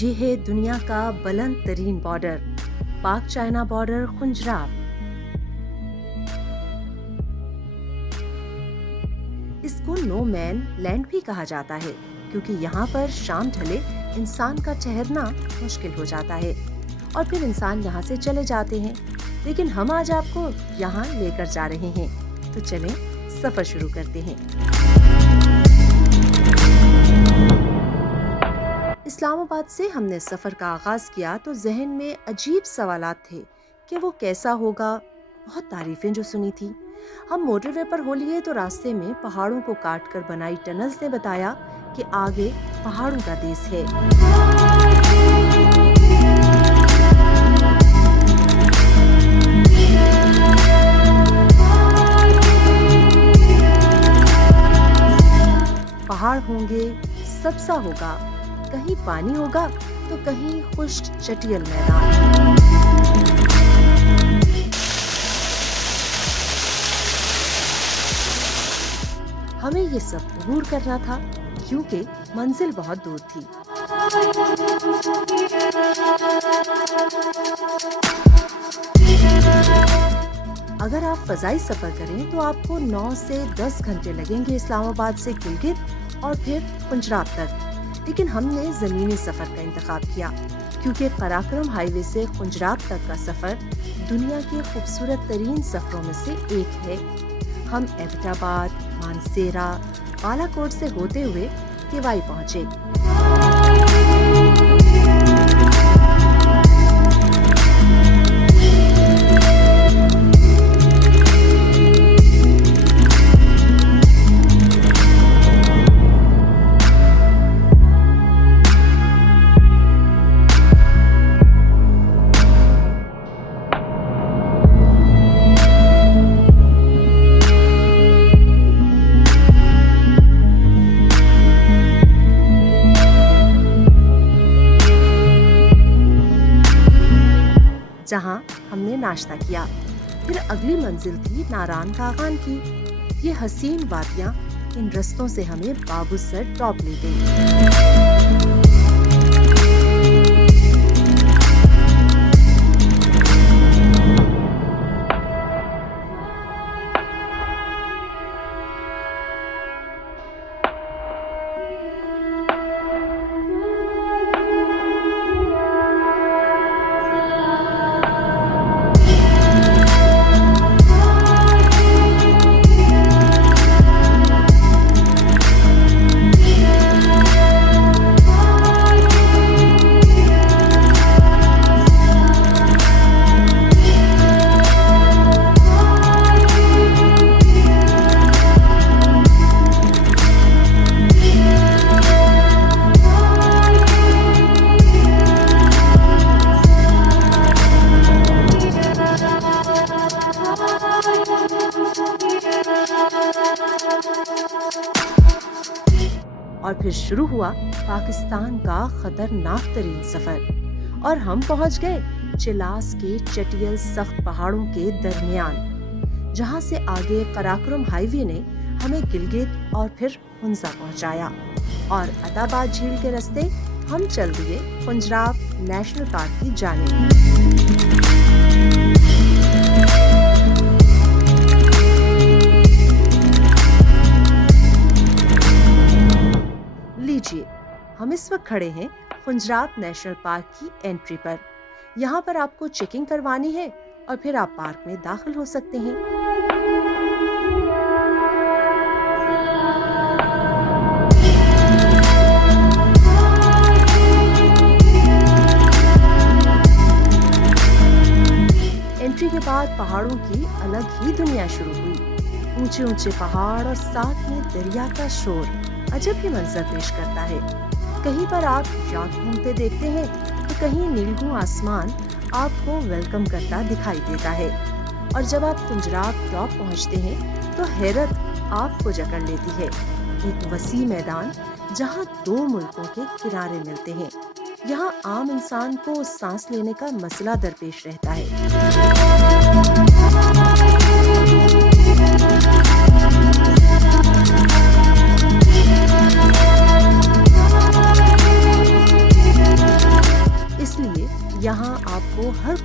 یہ ہے دنیا کا بلند ترین بارڈر، پاک چائنا بارڈر خنجراب۔ اس کو نو مین لینڈ بھی کہا جاتا ہے کیونکہ یہاں پر شام ڈھلے انسان کا ٹھہرنا مشکل ہو جاتا ہے اور پھر انسان یہاں سے چلے جاتے ہیں، لیکن ہم آج آپ کو یہاں لے کر جا رہے ہیں، تو چلیں سفر شروع کرتے ہیں۔ اسلام آباد سے ہم نے سفر کا آغاز کیا تو ذہن میں عجیب سوالات تھے کہ وہ کیسا ہوگا۔ بہت تعریفیں جو سنی تھی۔ ہم موٹر وے پر ہو لیے تو راستے میں پہاڑوں کو کاٹ کر بنائی ٹنلز نے بتایا کہ آگے پہاڑوں کا دیس ہے۔ پہاڑ ہوں گے، سبزہ ہوگا، کہیں پانی ہوگا تو کہیں خشک چٹیل میدان۔ ہمیں یہ سب عبور کرنا تھا کیونکہ منزل بہت دور تھی۔ اگر آپ فضائی سفر کریں تو آپ کو 9 سے 10 گھنٹے لگیں گے اسلام آباد سے گلگت اور پھر خنجراب تک، لیکن ہم نے زمینی سفر کا انتخاب کیا کیونکہ قراقرم ہائی وے سے خنجراب تک کا سفر دنیا کے خوبصورت ترین سفروں میں سے ایک ہے۔ ہم ایبٹ آباد، مانسیرا، بالا کوٹ سے ہوتے ہوئے کیوائی پہنچے۔ جہاں ہم نے ناشتہ کیا، پھر اگلی منزل تھی ناران کاغان کی۔ یہ حسین وادیاں ان رستوں سے ہمیں بابو سر ٹاپ لے گئی۔ اور پھر شروع ہوا پاکستان کا خطرناک ترین سفر، اور ہم پہنچ گئے چلاس کے چٹیل سخت پہاڑوں کے درمیان، جہاں سے آگے قراقرم ہائی وے نے ہمیں گلگت اور پھر ہنزا پہنچایا، اور عطاباد جھیل کے راستے ہم چل دیے خنجراب نیشنل پارک کی جانب۔ لیجیے، ہم اس وقت کھڑے ہیں خنجراب نیشنل پارک کی انٹری پر۔ یہاں پر آپ کو چیکنگ کروانی ہے اور پھر آپ پارک میں داخل ہو سکتے ہیں۔ انٹری کے بعد پہاڑوں کی الگ ہی دنیا شروع ہوئی۔ اونچے اونچے پہاڑ اور ساتھ میں دریا کا شور عجب ہی منظر پیش کرتا ہے۔ کہیں پر آپ یاٹ گھومتے دیکھتے ہیں تو کہیں نیلگوں آسمان آپ کو ویلکم کرتا دکھائی دیتا ہے، اور جب آپ خنجراب ٹاپ پہنچتے ہیں تو حیرت آپ کو جکڑ لیتی ہے۔ ایک وسیع میدان جہاں 2 ملکوں کے کنارے ملتے ہیں۔ یہاں عام انسان کو سانس لینے کا مسئلہ درپیش رہتا ہے۔